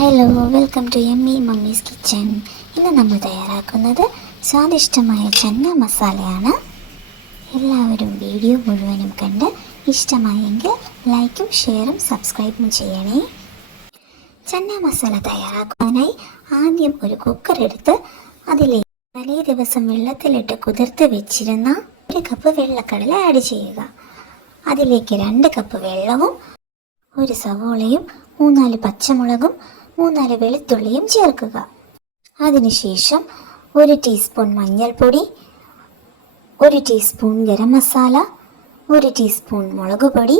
Hello, welcome to yummy mummy's kitchen. ഇന്ന് നമ്മൾ തയ്യാറാക്കുന്നത് സ്വാദിഷ്ടമായ ചന്ന മസാലയാണ്. എല്ലാവരും വീഡിയോ മുഴുവനും കണ്ട് ഇഷ്ടമായെങ്കിൽ ലൈക്കും ഷെയറും സബ്സ്ക്രൈബും ചെയ്യണേ. ചന്ന മസാല തയ്യാറാക്കാനായി ആദ്യം ഒരു കുക്കർ എടുത്ത് അതിലേക്ക് തലേ ദിവസം വെള്ളത്തിലിട്ട് കുതിർത്ത് വെച്ചിരുന്ന 1 കപ്പ് വെള്ളക്കടല ആഡ് ചെയ്യുക. അതിലേക്ക് 2 കപ്പ് വെള്ളവും 1 സവോളയും 3-4 പച്ചമുളകും 3-4 വെളുത്തുള്ളിയും ചേർക്കുക. അതിനുശേഷം 1 ടീസ്പൂൺ മഞ്ഞൾപ്പൊടി, 1 ടീസ്പൂൺ ഗരം മസാല, 1 ടീസ്പൂൺ മുളക് പൊടി,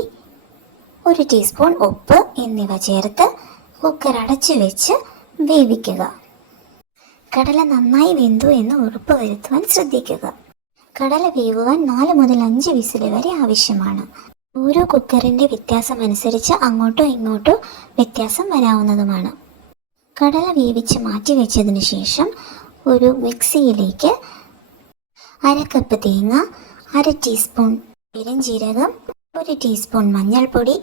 1 ടീസ്പൂൺ ഉപ്പ് എന്നിവ ചേർത്ത് കുക്കർ അടച്ചു വെച്ച് വേവിക്കുക. കടല നന്നായി വെന്തു എന്ന് ഉറപ്പ് വരുത്തുവാൻ ശ്രദ്ധിക്കുക. കടല വേവുവാൻ 4 മുതൽ 5 വിസിൽ വരെ ആവശ്യമാണ്. ഓരോ കുക്കറിൻ്റെ വ്യത്യാസമനുസരിച്ച് അങ്ങോട്ടോ ഇങ്ങോട്ടോ വ്യത്യാസം വരാവുന്നതുമാണ്. കടല വേവിച്ച് മാറ്റി വെച്ചതിന് ശേഷം ഒരു മിക്സിയിലേക്ക് 1/2 കപ്പ് തേങ്ങ, 1/2 ടീസ്പൂൺ പെരുംജീരകം, 1 ടീസ്പൂൺ മഞ്ഞൾപ്പൊടി,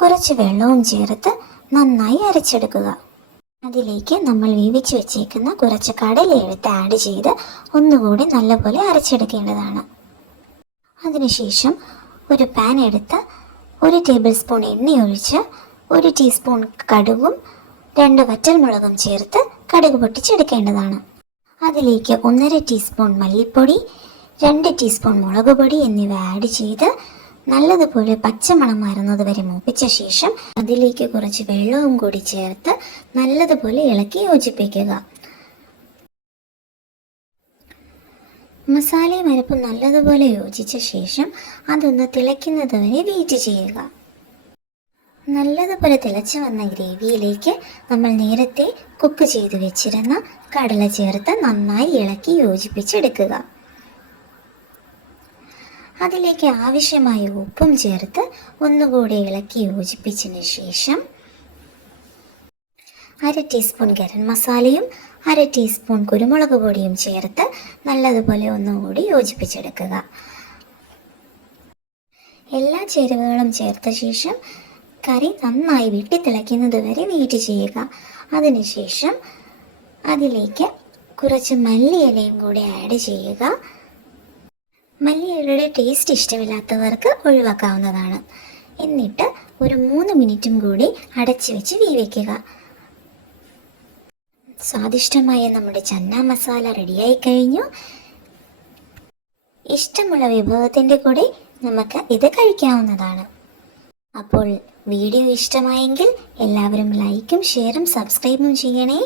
കുറച്ച് വെള്ളവും ചേർത്ത് നന്നായി അരച്ചെടുക്കുക. അതിലേക്ക് നമ്മൾ വേവിച്ച് വെച്ചേക്കുന്ന കുറച്ച് കടലയെടുത്ത് ആഡ് ചെയ്ത് ഒന്നുകൂടി നല്ലപോലെ അരച്ചെടുക്കേണ്ടതാണ്. അതിനുശേഷം ഒരു പാൻ എടുത്ത് 1 ടേബിൾ സ്പൂൺ എണ്ണ ഒഴിച്ച് 1 ടീസ്പൂൺ കടുകും 2 വറ്റൽമുളകും ചേർത്ത് കടുക് പൊട്ടിച്ചെടുക്കേണ്ടതാണ്. അതിലേക്ക് 1/2 ടീസ്പൂൺ മല്ലിപ്പൊടി, 2 ടീസ്പൂൺ മുളക് പൊടി എന്നിവ ആഡ് ചെയ്ത് നല്ലതുപോലെ പച്ചമണം മാറുന്നത് വരെ മൂപ്പിച്ച ശേഷം അതിലേക്ക് കുറച്ച് വെള്ളവും കൂടി ചേർത്ത് നല്ലതുപോലെ ഇളക്കി യോജിപ്പിക്കുക. മസാലയും അരപ്പും നല്ലതുപോലെ യോജിച്ച ശേഷം അതൊന്ന് തിളയ്ക്കുന്നത് വരെ വെയിറ്റ് ചെയ്യുക. നല്ലതുപോലെ തിളച്ച് വന്ന ഗ്രേവിയിലേക്ക് നമ്മൾ നേരത്തെ കുക്ക് ചെയ്ത് വെച്ചിരുന്ന കടല ചേർത്ത് നന്നായി ഇളക്കി യോജിപ്പിച്ചെടുക്കുക. അതിലേക്ക് ആവശ്യമായ ഉപ്പും ചേർത്ത് ഒന്നുകൂടി ഇളക്കി യോജിപ്പിച്ചതിന് ശേഷം 1/2 ടീസ്പൂൺ ഗരം മസാലയും 1/2 ടീസ്പൂൺ കുരുമുളക് പൊടിയും ചേർത്ത് നല്ലതുപോലെ ഒന്നുകൂടി യോജിപ്പിച്ചെടുക്കുക. എല്ലാ ചേരുവകളും ചേർത്ത ശേഷം കറി നന്നായി വെട്ടിത്തിളയ്ക്കുന്നത് വരെ വെയിറ്റ് ചെയ്യുക. അതിനുശേഷം അതിലേക്ക് കുറച്ച് മല്ലിയിലയും കൂടി ആഡ് ചെയ്യുക. മല്ലിയിലയുടെ ടേസ്റ്റ് ഇഷ്ടമില്ലാത്തവർക്ക് ഒഴിവാക്കാവുന്നതാണ്. എന്നിട്ട് ഒരു 3 മിനിറ്റും കൂടി അടച്ചു വെച്ച് വേവിക്കുക. സ്വാദിഷ്ടമായ നമ്മുടെ ചന്ന മസാല റെഡിയായി കഴിഞ്ഞു. ഇഷ്ടമുള്ള വിഭവത്തിൻ്റെ കൂടെ നമുക്ക് ഇത് കഴിക്കാവുന്നതാണ്. അപ്പോൾ വീഡിയോ ഇഷ്ടമായെങ്കിൽ എല്ലാവരും ലൈക്കും ഷെയറും സബ്സ്ക്രൈബും ചെയ്യണേ.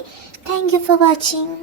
Thank you for watching.